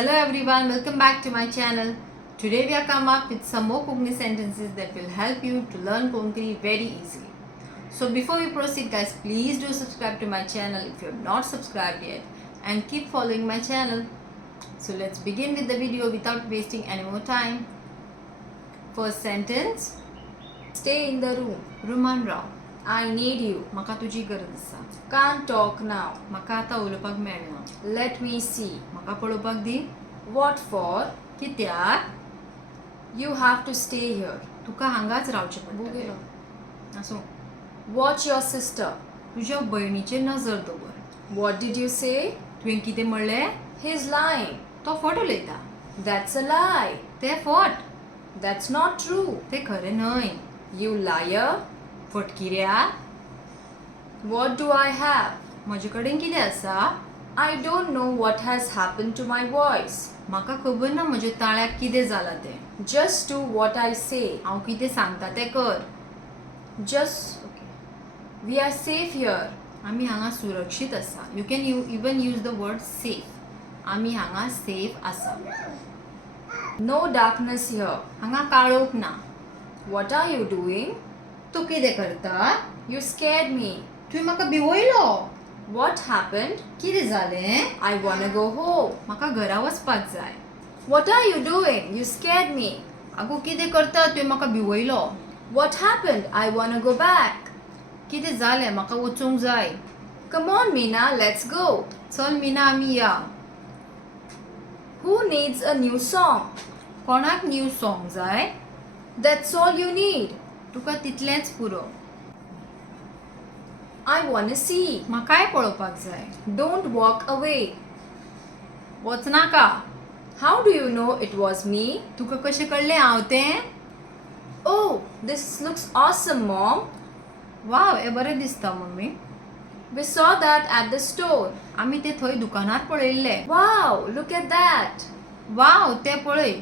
Hello everyone, welcome back to my channel. Today we have come up with some more Konkani sentences that will help you to learn Konkani very easily. So before we proceed guys, please do subscribe to my channel if you have not subscribed yet and keep following my channel. So let's begin with the video without wasting any more time. First sentence. Stay in the room. रुमान Rao. I need you. म्हाका तुजी गरज आसा. Can't talk now. म्हाका आतां उलोवपाक मेळना. Let me see. म्हाका पळोवपाक दी. What for? कित्याक? You have to stay here. तुका हांगाच रावचें पडटलें. आसूं. Watch your sister. तुज्या भयणीचेर नजर दवर. What did you say? तुवें कितें म्हणलें? He's lying. तो फट उलयता. That's a lie. तें फट. That's not true. तें खरें न्हय. You liar. फटकिऱ्या. What do I have? म्हजे कडेन कितें आसा? I don't know what has happened to my voice. म्हाका खबर ना म्हज्या ताळ्याक कितें जालां तें. Just do what I say. हांव कितें सांगता तें कर. Just okay. We are safe here. आमी हांगा सुरक्षीत आसा. You can even use the word safe. आमी हांगा सेफ आसा. No darkness here. हांगा काळोख ना. What are you doing? तूं कितें करता? You scared me. तुवें म्हाका भिवयलो. What happened? कितें जालें? I wanna go home. म्हाका घरा वचपाक जाय. What are you doing? You scared me. आगो कितें करता? तुवें म्हाका भिवयलो. What happened? I wanna go back. कितें जालें? म्हाका वचूंक जाय. Come on, Meena, let's go. चल मिना आमी या. Who needs a new song? कोणाक न्यू सॉंग जाय? That's all you need. तुका तितलेंच पुरो. I wanna see. म्हाकाय पळोवपाक जाय. Don't walk away. वचनाका. How do you know it was me? तुका कशें कळलें हांव तें? Oh, this looks awesome, Mom. वाव, हें बरें दिसता mummy. We saw that at the store. आमी तें थंय दुकानार पळयल्लें. Wow, look at that. वाव, तें पळय.